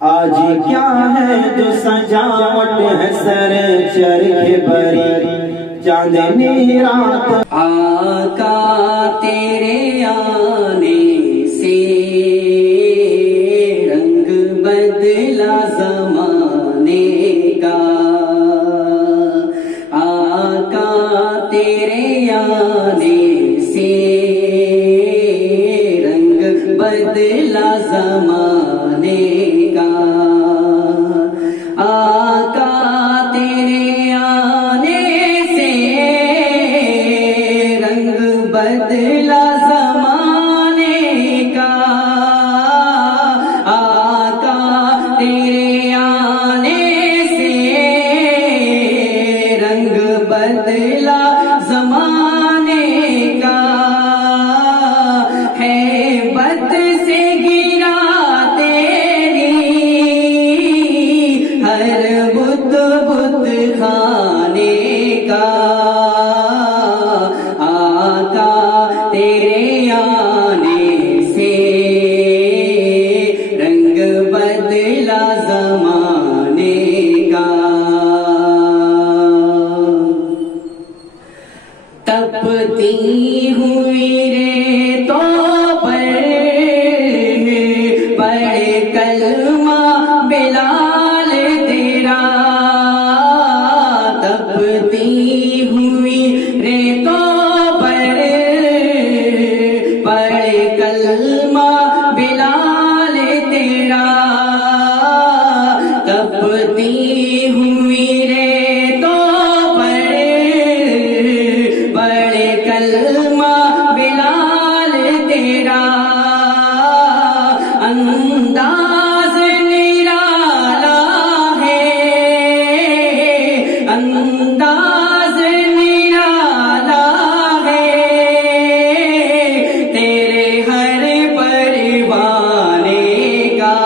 آج کیا ہے تو سجاوٹ ہے سر چرخ بری چاندنی رات آقا تیرے آنے سے رنگ بدلا زمانے کا، آقا تیرے آنے سے رنگ بدلا زمانے کا، آقا تیرے آنے سے رنگ بدلا زمانے کا، آقا تیرے آنے سے رنگ بدلا زمانے کا، ہے بت سے گرا تیری ہر بت بت خانے کا، آقا تیرے آنے سے رنگ بدلا زمانے کا، تپتی ہوئی ریتوں پر پڑھے کلمہ بلال تیرا، تپتی ہوئی ریتوں پر پڑھے کلمہ بلال تیرا، تپتی ہوئی ریتوں پر پڑھے کلمہ بلال تیرا، انداز نرالا ہے، انداز نرالا ہے، تیرے ہر پروانے کا،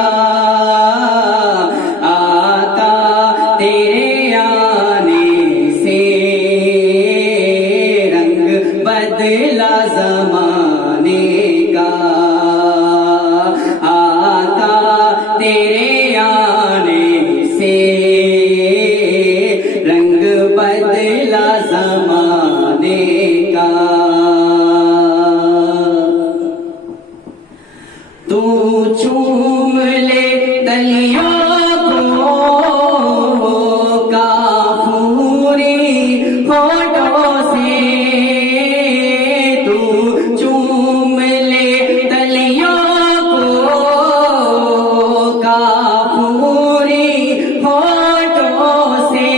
آقا تیرے آنے سے رنگ بدلا زمانے کا، آقا تیرے آنے سے رنگ بدلا زمانے کا، تو چوم لے تلیوں کو کافوری ہونٹوں سے، تو چوم لے تلیوں کو کافوری ہونٹوں سے،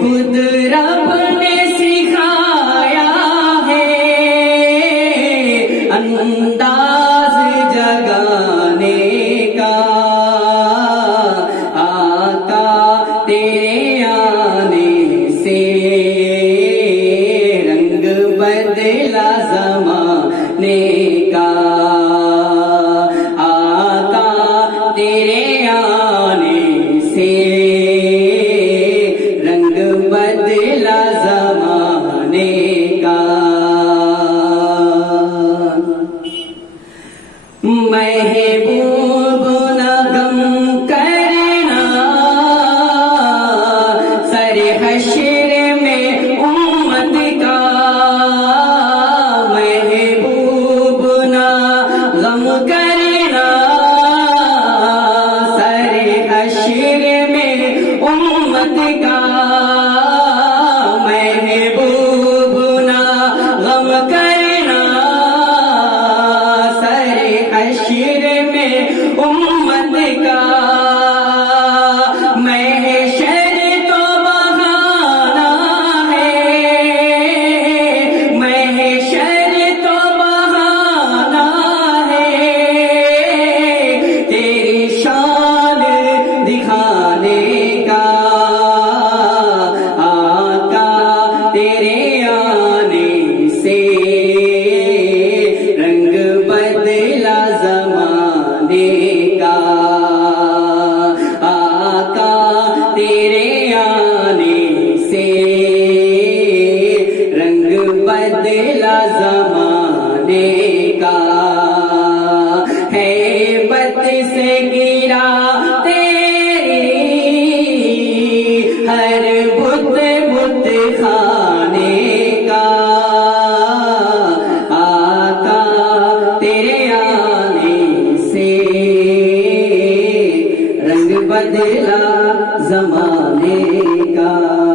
خود رب نے سکھایا ہے انداز جگانے کا، آقا تیرے آنے سے رنگ بدلا زمانے کا، آقا تیرے آنے سے رنگ بدلا زمانے کا، محبوب نہ غم کرنا سر حشر میں امت کا، محبوب نہ غم کرنا سر حشر میں امت کا، محبوب نہ غم کرنا سر حشر میں امت کا، محشر تو بہانا ہے، محشر تو بہانا ہے، تیری شان دکھانے کا، آقا تیرے آنے سے رنگ بدلا زمانے کا، سے گرا تیری ہر بت بت خانے کا آقا تیرے آنے سے رنگ بدلا زمانے کا